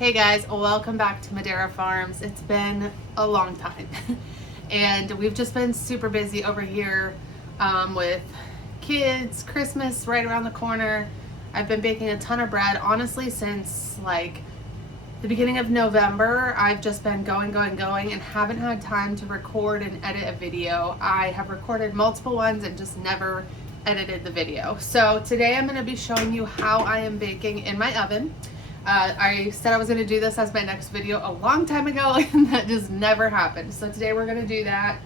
Hey guys, welcome back to Madera Farms. It's been a long time and we've just been super busy over here with kids, Christmas right around the corner. I've been baking a ton of bread, honestly, since like the beginning of November. I've just been going and haven't had time to record and edit a video. I have recorded multiple ones and just never edited the video. So today I'm going to be showing you how I am baking in my oven. I said I was going to do this as my next video a long time ago and that just never happened. So today we're going to do that.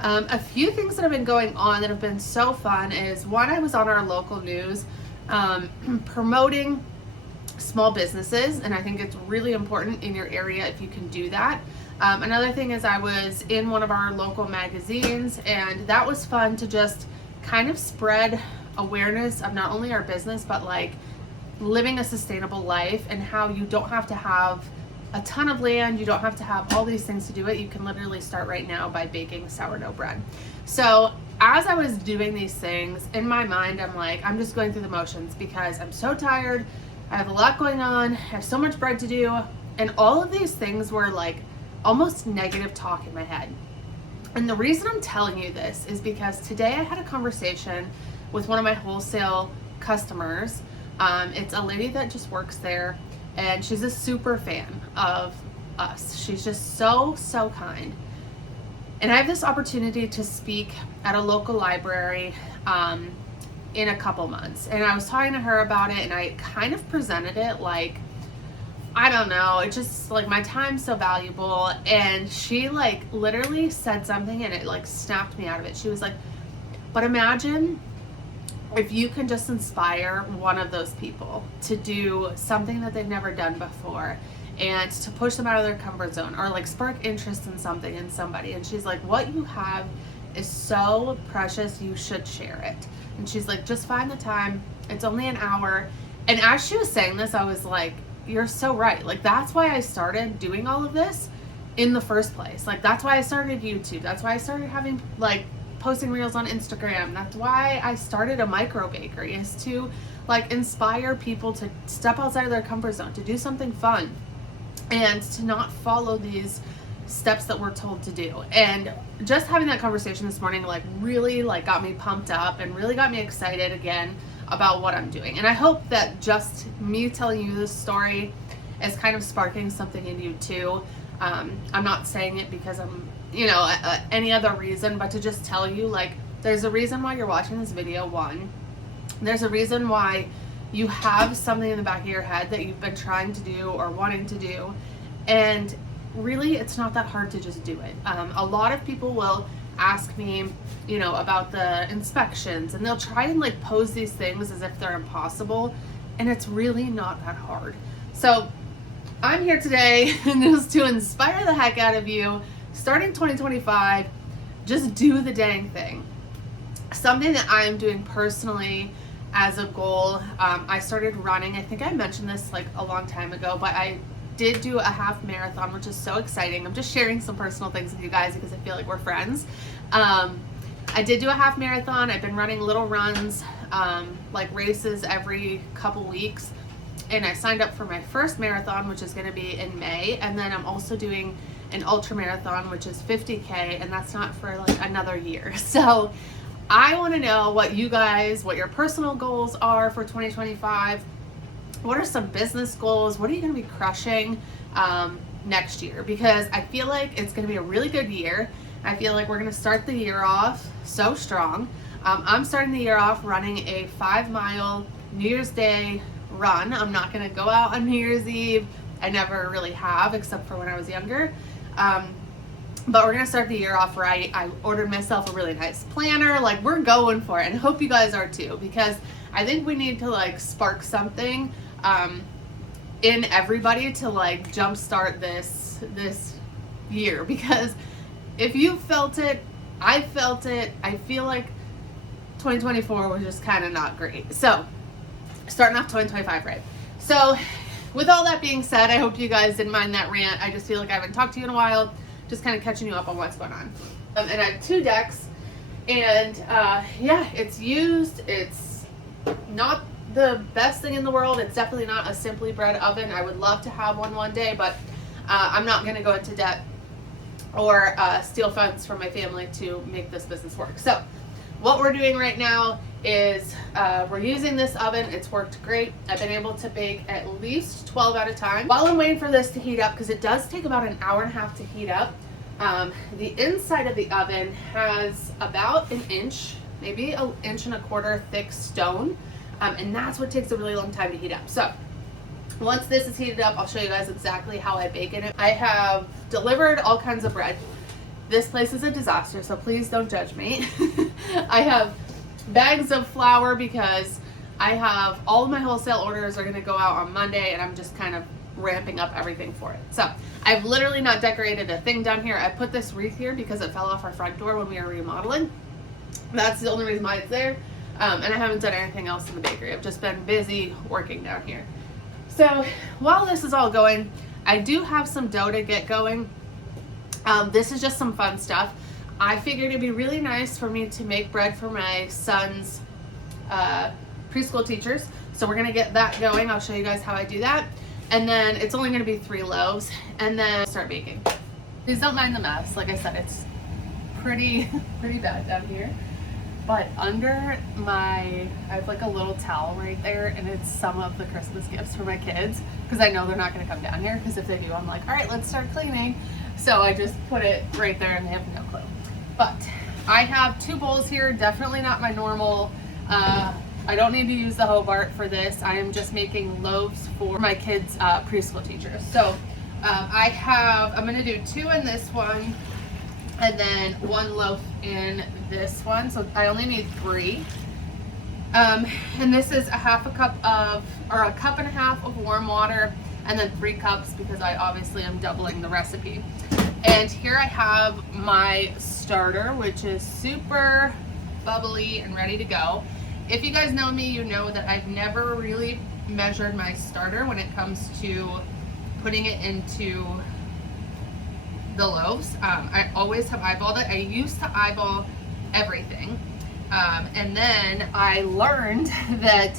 A few things that have been going on that have been so fun is, one, I was on our local news promoting small businesses, and I think it's really important in your area if you can do that. Another thing is I was in one of our local magazines, and that was fun to just kind of spread awareness of not only our business but like living a sustainable life, and how you don't have to have a ton of land, you don't have to have all these things to do it. You can literally start right now by baking sourdough bread. So as I was doing these things, in my mind I'm like, I'm just going through the motions because I'm so tired, I have a lot going on, I have so much bread to do, and all of these things were like almost negative talk in my head. And the reason I'm telling you this is because today I had a conversation with one of my wholesale customers. It's a lady that just works there, and she's a super fan of us. She's just so kind. And I have this opportunity to speak at a local library in a couple months. And I was talking to her about it, and I kind of presented it like, I don't know, it's just like my time's so valuable. And she like literally said something and it like snapped me out of it. She was like, but imagine if you can just inspire one of those people to do something that they've never done before, and to push them out of their comfort zone, or like spark interest in something in somebody. And she's like, what you have is so precious, you should share it. And she's like, just find the time, it's only an hour. And as she was saying this, I was like, you're so right. Like, that's why I started doing all of this in the first place. Like, that's why I started YouTube. That's why I started having like posting reels on Instagram. That's why I started a micro bakery, is to like inspire people to step outside of their comfort zone, to do something fun, and to not follow these steps that we're told to do. And just having that conversation this morning like really like got me pumped up and really got me excited again about what I'm doing. And I hope that just me telling you this story is kind of sparking something in you too. I'm not saying it because I'm, you know, any other reason, but to just tell you, like, there's a reason why you're watching this video. One, there's a reason why you have something in the back of your head that you've been trying to do or wanting to do, and really it's not that hard to just do it. A lot of people will ask me, you know, about the inspections, and they'll try and like pose these things as if they're impossible, and it's really not that hard. So I'm here today just to inspire the heck out of you. Starting 2025, just do the dang thing. Something that I am doing personally as a goal, I started running, I think I mentioned this like a long time ago, but I did do a half marathon, which is so exciting. I'm just sharing some personal things with you guys because I feel like we're friends. I did do a half marathon. I've been running little runs, like races every couple weeks. And I signed up for my first marathon, which is going to be in May. And then I'm also doing an ultra marathon, which is 50K, and that's not for like another year. So I want to know what you guys, what your personal goals are for 2025. What are some business goals? What are you going to be crushing next year? Because I feel like it's going to be a really good year. I feel like we're going to start the year off so strong. I'm starting the year off running a 5-mile New Year's Day run. I'm not going to go out on New Year's Eve. I never really have, except for when I was younger. But we're going to start the year off right. I ordered myself a really nice planner. Like, we're going for it, and I hope you guys are too, because I think we need to like spark something in everybody to like jumpstart this year. Because if you felt it, I felt it. I feel like 2024 was just kind of not great. So starting off 2025 right. So with all that being said, I hope you guys didn't mind that rant. I just feel like I haven't talked to you in a while, just kind of catching you up on what's going on. And I have 2 decks, and yeah, it's used. It's not the best thing in the world. It's definitely not a Simply Bread oven. I would love to have one day, but I'm not going to go into debt or steal funds from my family to make this business work. So what we're doing right now is we're using this oven. It's worked great. I've been able to bake at least 12 at a time. While I'm waiting for this to heat up, because it does take about an hour and a half to heat up, the inside of the oven has about an inch, maybe an inch and a quarter thick stone, and that's what takes a really long time to heat up. So once this is heated up, I'll show you guys exactly how I bake in it. I have delivered all kinds of bread. This place is a disaster, so please don't judge me. I have bags of flour because I have all of my wholesale orders are going to go out on Monday, and I'm just kind of ramping up everything for it. So I've literally not decorated a thing down here. I put this wreath here because it fell off our front door when we were remodeling. That's the only reason why it's there. And I haven't done anything else in the bakery. I've just been busy working down here. So while this is all going, I do have some dough to get going. This is just some fun stuff. I figured it'd be really nice for me to make bread for my son's preschool teachers. So we're gonna get that going. I'll show you guys how I do that. And then it's only gonna be 3 loaves, and then start baking. Please don't mind the mess. Like I said, it's pretty bad down here. But under I have like a little towel right there, and it's some of the Christmas gifts for my kids, because I know they're not gonna come down here, because if they do, I'm like, all right, let's start cleaning. So I just put it right there and they have no clue. But I have 2 bowls here, definitely not my normal. I don't need to use the Hobart for this. I am just making loaves for my kids' preschool teachers. So I'm gonna do 2 in this one, and then 1 loaf in this one. So I only need 3. And this is a cup and a half of warm water, and then 3 cups because I obviously am doubling the recipe. And here I have my starter, which is super bubbly and ready to go. If you guys know me, you know that I've never really measured my starter when it comes to putting it into the loaves. I always have eyeballed it. I used to eyeball everything. And then I learned that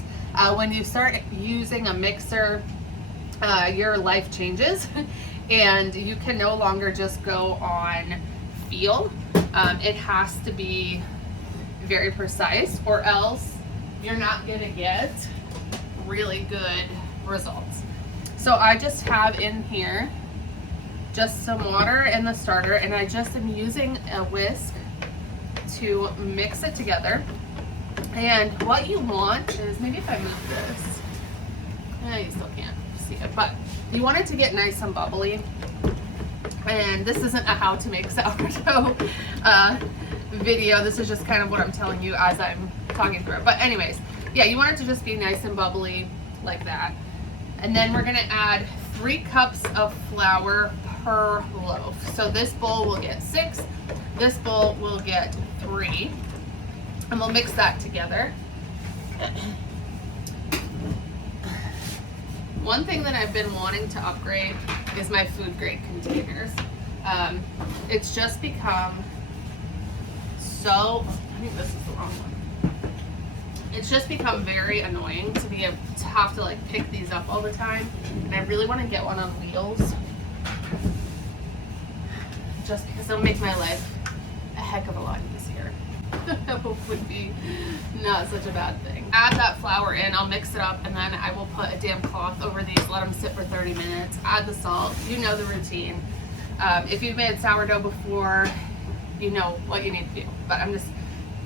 when you start using a mixer, your life changes and you can no longer just go on feel. It has to be very precise, or else you're not gonna get really good results. So I just have in here just some water in the starter, and I just am using a whisk to mix it together. And what you want is, maybe if I move this, you still can't see it, but you want it to get nice and bubbly. And this isn't a how to make sourdough video. This is just kind of what I'm telling you as I'm talking through it. But anyways, yeah, you want it to just be nice and bubbly like that. And then we're gonna add 3 cups of flour per loaf. So this bowl will get 6, this bowl will get 3, and we'll mix that together. One thing that I've been wanting to upgrade is my food grade containers. It's just become so, I think this is the wrong one. It's just become very annoying to be able to have to like pick these up all the time. And I really want to get one on wheels, just because it'll make my life a heck of a lot easier. That would be not such a bad thing. Add that flour in, I'll mix it up, and then I will put a damp cloth over these, let them sit for 30 minutes, add the salt. You know the routine. If you've made sourdough before, you know what you need to do. But I'm just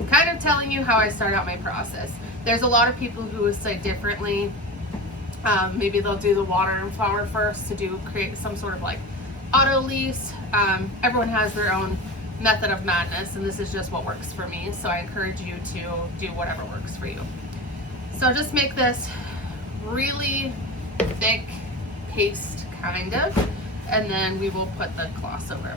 kind of telling you how I start out my process. There's a lot of people who say differently. Maybe they'll do the water and flour first to create some sort of like auto lease. Everyone has their own method of madness, and this is just what works for me. So I encourage you to do whatever works for you. So just make this really thick paste kind of, and then we will put the cloths over.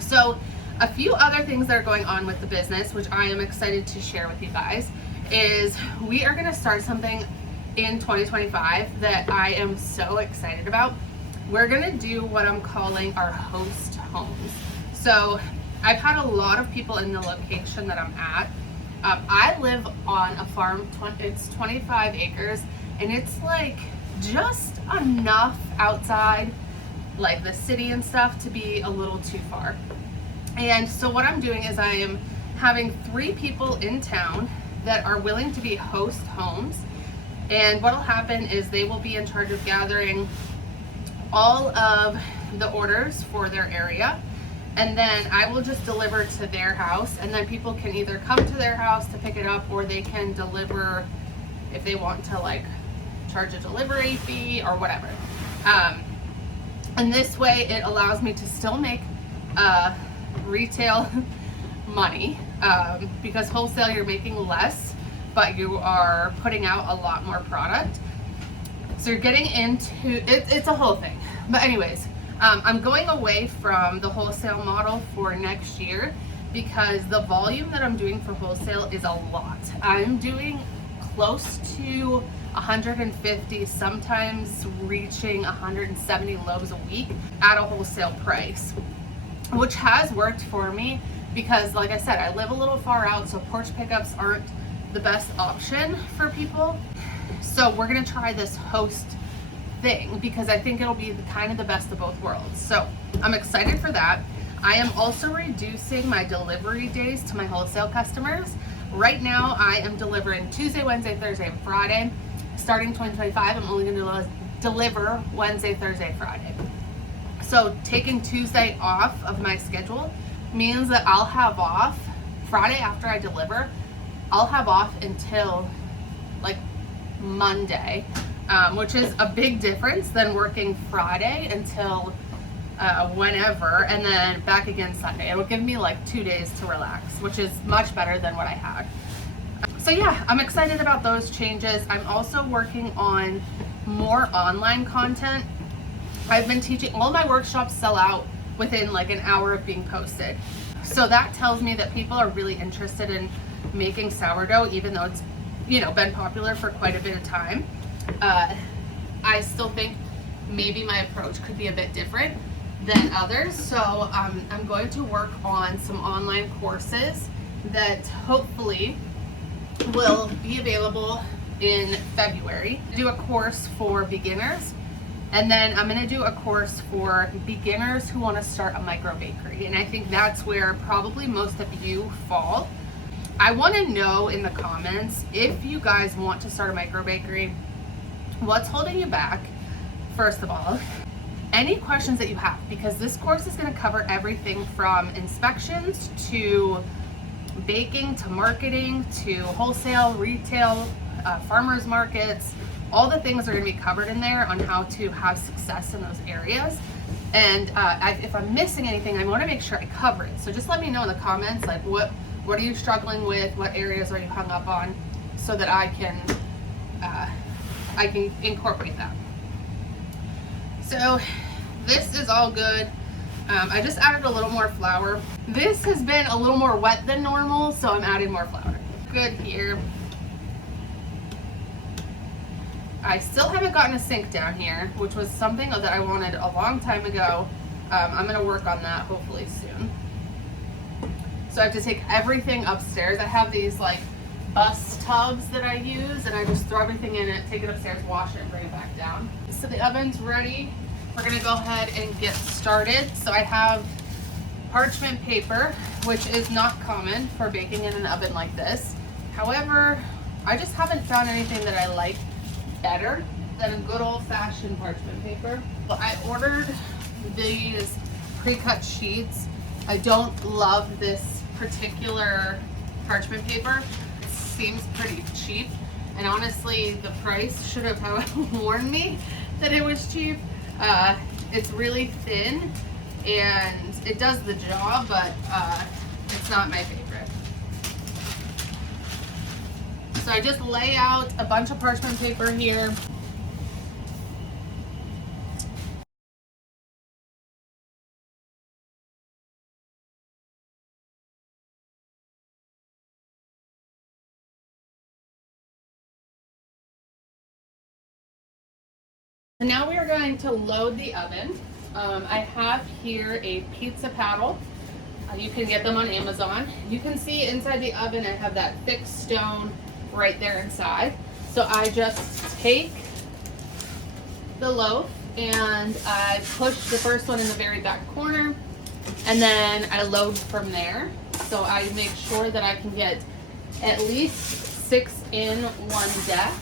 So a few other things that are going on with the business, which I am excited to share with you guys, is we are going to start something in 2025 that I am so excited about. We're going to do what I'm calling our host homes. So I've had a lot of people in the location that I'm at I live on a farm, it's 25 acres, and it's like just enough outside, like the city and stuff, to be a little too far. And so what I'm doing is I am having 3 people in town that are willing to be host homes. And what'll happen is they will be in charge of gathering all of the orders for their area. And then I will just deliver to their house, and then people can either come to their house to pick it up, or they can deliver if they want to, like, charge a delivery fee or whatever. And this way it allows me to still make retail money, because wholesale you're making less, but you are putting out a lot more product. So you're getting into it's a whole thing. But anyways, I'm going away from the wholesale model for next year because the volume that I'm doing for wholesale is a lot. I'm doing close to 150, sometimes reaching 170 loaves a week at a wholesale price, which has worked for me because, like I said, I live a little far out, so porch pickups aren't the best option for people. So we're gonna try this host thing because I think it'll be kind of the best of both worlds. So I'm excited for that. I am also reducing my delivery days to my wholesale customers. Right now I am delivering Tuesday, Wednesday, Thursday, and Friday. Starting 2025, I'm only gonna deliver Wednesday, Thursday, Friday. So taking Tuesday off of my schedule means that I'll have off Friday after I deliver. I'll have off until like Monday, which is a big difference than working Friday until whenever, and then back again Sunday. It'll give me like 2 days to relax, which is much better than what I had. So yeah, I'm excited about those changes. I'm also working on more online content. I've been teaching, all my workshops sell out within like an hour of being posted. So that tells me that people are really interested in making sourdough, even though it's, you know, been popular for quite a bit of time. I still think maybe my approach could be a bit different than others. So I'm going to work on some online courses that hopefully will be available in February. Do a course for beginners, and then I'm going to do a course for beginners who want to start a micro bakery. And I think that's where probably most of you fall. I want to know in the comments, if you guys want to start a micro bakery, what's holding you back, first of all. Any questions that you have, because this course is going to cover everything from inspections to baking to marketing to wholesale, retail, farmers markets. All the things are going to be covered in there on how to have success in those areas. And if I'm missing anything, I want to make sure I cover it. So just let me know in the comments, like what are you struggling with? What areas are you hung up on, so that I can incorporate that. So this is all good. I just added a little more flour. This has been a little more wet than normal, so I'm adding more flour. Good here. I still haven't gotten a sink down here, which was something that I wanted a long time ago. I'm gonna work on that hopefully soon. So I have to take everything upstairs. I have these like bus tubs that I use, and I just throw everything in it, take it upstairs, wash it, and bring it back down. So the oven's ready. We're gonna go ahead and get started. So I have parchment paper, which is not common for baking in an oven like this. However, I just haven't found anything that I like better than a good old-fashioned parchment paper. I ordered these pre-cut sheets. I don't love this particular parchment paper. It seems pretty cheap, and honestly the price should have warned me that it was cheap. It's really thin and it does the job, but it's not my favorite. So I just lay out a bunch of parchment paper here. So now we are going to load the oven. I have here a pizza paddle. You can get them on Amazon. You can see inside the oven I have that thick stone right there inside. So I just take the loaf and I push the first one in the very back corner, and then I load from there. So I make sure that I can get at least 6 in one deck.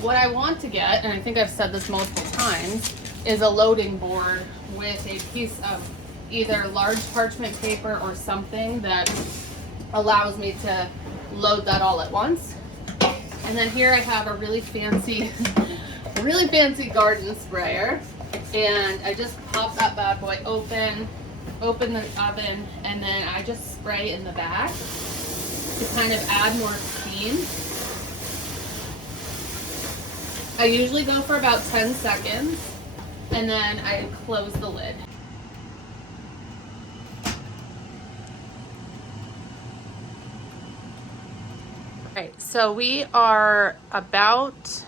What I want to get, and I think I've said this multiple times, is a loading board with a piece of either large parchment paper or something that allows me to load that all at once. And then here I have a really fancy garden sprayer, and I just pop that bad boy open the oven, and then I just spray in the back to kind of add more steam. I usually go for about 10 seconds, and then I close the lid. Right, so we are about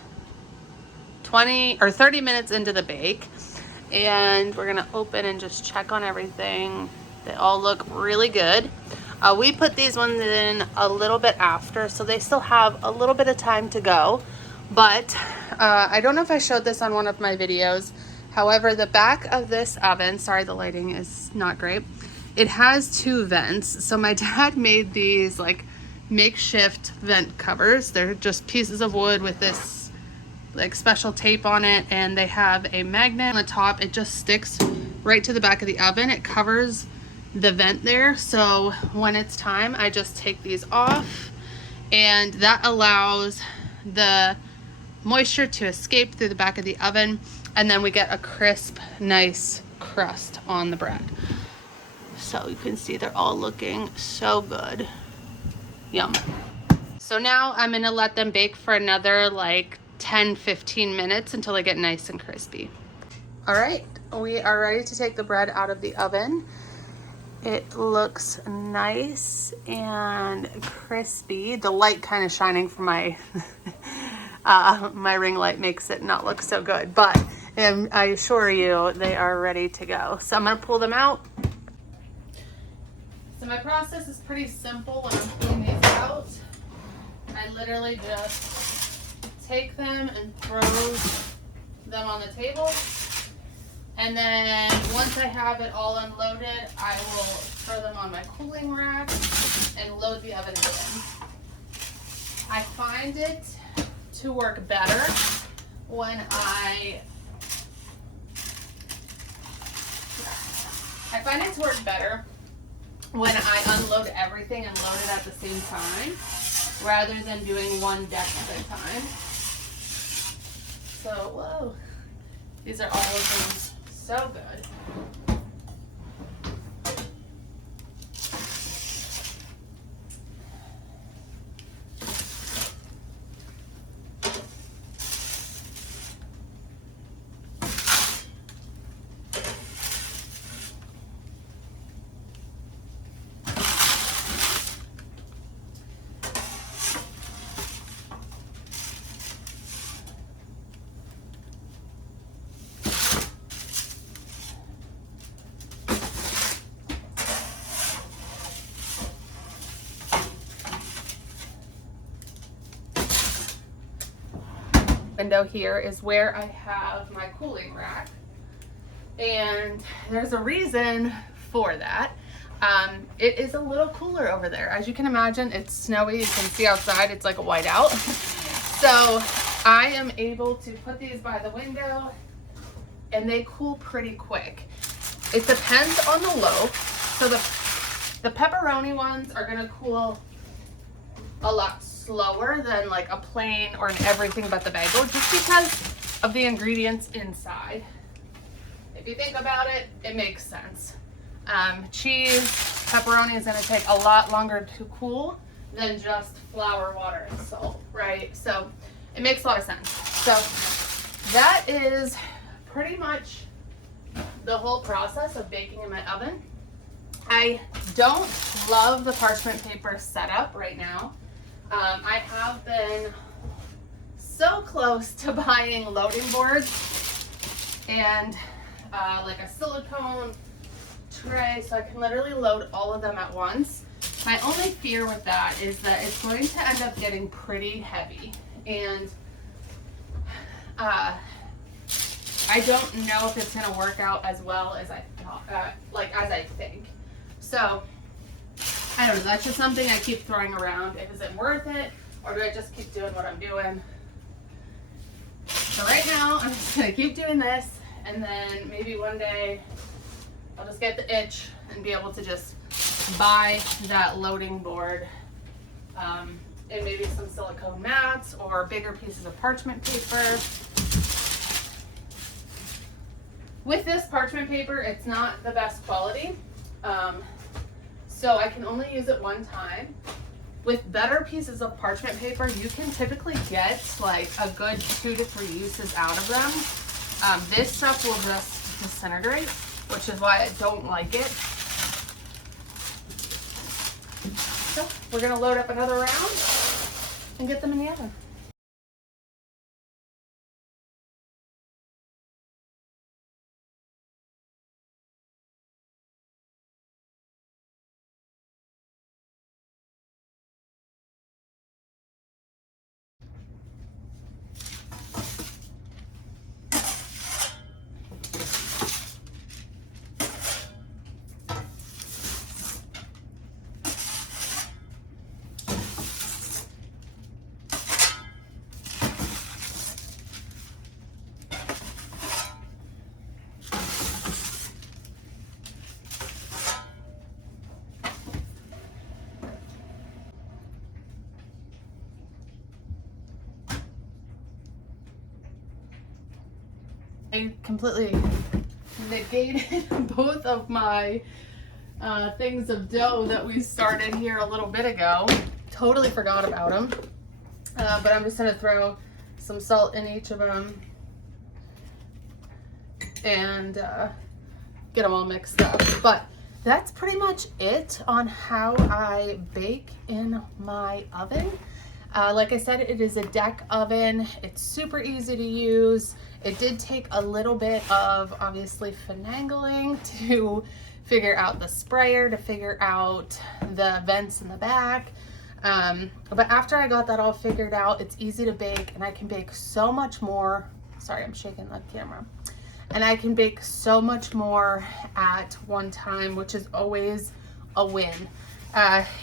20 or 30 minutes into the bake, and we're gonna open and just check on everything. They all look really good. We put these ones in a little bit after, so they still have a little bit of time to go. But I don't know if I showed this on one of my videos. However, the back of this oven, sorry, the lighting is not great. It has 2 vents. So my dad made these like makeshift vent covers. They're just pieces of wood with this like special tape on it, and they have a magnet on the top. It just sticks right to the back of the oven. It covers the vent there. So when it's time, I just take these off, and that allows the moisture to escape through the back of the oven, and then we get a crisp, nice crust on the bread. So you can see they're all looking so good. Yum. So now I'm gonna let them bake for another like 10-15 minutes until they get nice and crispy. All right, we are ready to take the bread out of the oven. It looks nice and crispy. The light kind of shining from my my ring light makes it not look so good, but I assure you they are ready to go. So I'm gonna pull them out. So my process is pretty simple when I'm pulling these out. I literally just take them and throw them on the table. And then once I have it all unloaded, I will throw them on my cooling rack and load the oven again. I find it to work better when I unload everything and load it at the same time, rather than doing one deck at a time. So, whoa, these are all looking so good. Window here is where I have my cooling rack, and there's a reason for that. It is a little cooler over there. As you can imagine, it's snowy. You can see outside, it's like a whiteout. So I am able to put these by the window, and they cool pretty quick. It depends on the loaf. So the pepperoni ones are gonna cool a lot slower than like a plain or an everything but the bagel, just because of the ingredients inside. If you think about it, it makes sense. Cheese, pepperoni is going to take a lot longer to cool than just flour, water, and salt, right? So it makes a lot of sense. So that is pretty much the whole process of baking in my oven. I don't love the parchment paper setup right now. I have been so close to buying loading boards and like a silicone tray so I can literally load all of them at once. My only fear with that is that it's going to end up getting pretty heavy, and I don't know if it's going to work out as well as I thought, as I think. So I don't know. That's just something I keep throwing around. Is it worth it, or do I just keep doing what I'm doing? So right now, I'm just going to keep doing this, and then maybe one day I'll just get the itch and be able to just buy that loading board and maybe some silicone mats or bigger pieces of parchment paper. With this parchment paper, it's not the best quality, so I can only use it one time. With better pieces of parchment paper, you can typically get like a good 2 to 3 uses out of them. This stuff will just disintegrate, which is why I don't like it. So we're gonna load up another round and get them in the oven. I completely negated both of my things of dough that we started here a little bit ago. Totally forgot about them. But I'm just going to throw some salt in each of them and get them all mixed up. But that's pretty much it on how I bake in my oven. Like I said, it is a deck oven. It's super easy to use. It did take a little bit of obviously finagling to figure out the sprayer, to figure out the vents in the back. But after I got that all figured out, it's easy to bake, and I can bake so much more. Sorry, I'm shaking the camera. And I can bake so much more at one time, which is always a win.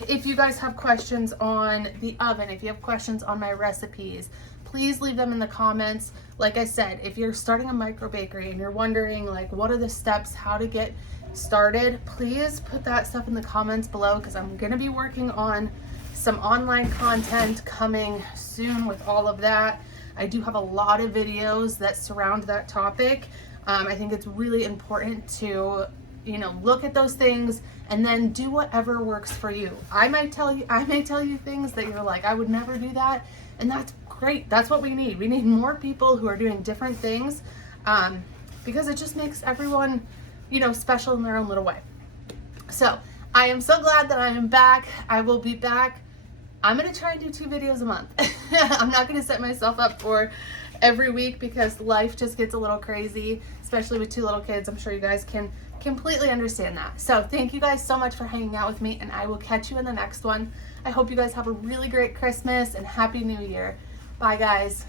If you guys have questions on the oven, if you have questions on my recipes, please leave them in the comments. Like I said, if you're starting a micro bakery and you're wondering like what are the steps, how to get started, please put that stuff in the comments below, because I'm going to be working on some online content coming soon with all of that. I do have a lot of videos that surround that topic. I think it's really important to, look at those things and then do whatever works for you. I may tell you things that you're like, I would never do that, and that's great. That's what we need. We need more people who are doing different things, because it just makes everyone, special in their own little way. So I am so glad that I am back. I will be back. I'm going to try and do 2 videos a month. I'm not going to set myself up for every week because life just gets a little crazy, especially with 2 little kids. I'm sure you guys can completely understand that. So thank you guys so much for hanging out with me, and I will catch you in the next one. I hope you guys have a really great Christmas and Happy New Year. Bye, guys.